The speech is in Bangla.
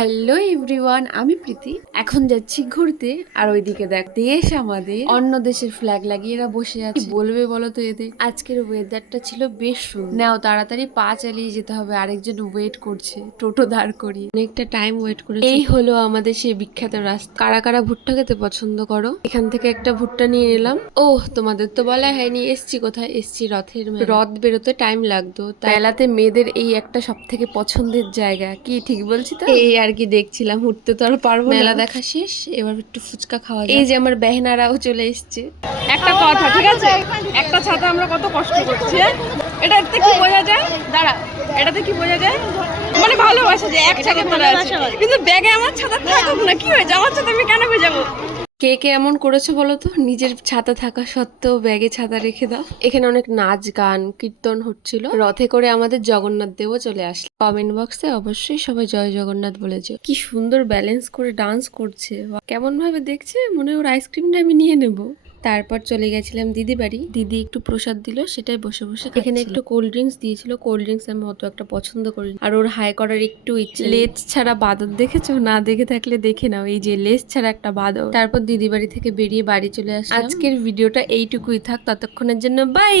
হ্যালো এভরিওয়ান, আমি প্রীতি। এখন যাচ্ছি ঘুরতে, আর ওইদিকে দেখ দেশ আমাদের অন্য দেশের ফ্ল্যাগ লাগিয়ে এরা বসে আছে। কি বলবে বলো তো এদের? আজকের ওয়েদারটা ছিল বেশ সুন্দর। নাও তাড়াতাড়ি পা চালিয়ে যেতে হবে, আরেকজন ওয়েট করছে টোটো দাঁড় করিয়ে। অনেকটা টাইম ওয়েট করে। এই হলো আমাদের সেই বিখ্যাত রাস্তা। কারা কারা ভুট্টা খেতে পছন্দ করো? এখান থেকে একটা ভুট্টা নিয়ে নিলাম। তোমাদের তো বলা হয়নি এসছি কোথায়। এসছি রথের মেলা। রথ বেরোতে টাইম লাগতো, তাই মেলাতে মেয়েদের এই একটা সব থেকে পছন্দের জায়গা। কি ঠিক বলছি তো? এই আর কি দেখছিলাম, উঠতে তো আর পারবো না। মেলা দেখা শেষ, এবার একটু ফুচকা খাওয়া যায়। এই যে আমার বেহনারাও চলে এসছে। একটা কথা, ঠিক আছে, একটা ছাতা আমরা কত কষ্ট করছি, হ্যাঁ? এটাতে কি বোঝা যায়? দাঁড়া, এটাতে কি বোঝা যায়? মানে ভালোবাসা যে এক ছাতা ধরে আছে, কিন্তু ব্যাগে আমার ছাতা থাকুক না, কি হয়েছে? আমার ছাতা আমি কেন ভেজাবো? কে কে এমন করেছো বলো তো? নিজের ছাতা থাকা সত্ত্বেও ব্যাগে ছাতা রেখে দাও। এখানে অনেক নাচ গান কীর্তন হচ্ছিল। রথে করে আমাদের জগন্নাথ দেবও চলে আসলো। কমেন্ট বক্সে অবশ্যই সবাই জয় জগন্নাথ বলেছে। কি সুন্দর ব্যালেন্স করে ডান্স করছে, কেমন ভাবে দেখছে মনে হয় ওর আইসক্রিমটা আমি নিয়ে নেবো। তারপর চলে গেছিলাম দিদি বাড়ি। দিদি একটু প্রসাদ দিল, সেটাই বসে বসে এখানে একটু কোল্ড ড্রিঙ্কস দিয়েছিল। কোল্ড ড্রিঙ্কস আমি অত একটা পছন্দ করি, আর ওর হাই করার একটু ইচ্ছে। লেজ ছাড়া বাদর দেখেছো? না দেখে থাকলে দেখে নাও, এই যে লেজ ছাড়া একটা বাদর। তারপর দিদি বাড়ি থেকে বেরিয়ে বাড়ি চলে আসলাম। আজকের ভিডিওটা এইটুকুই থাক, ততক্ষণের জন্য বাই।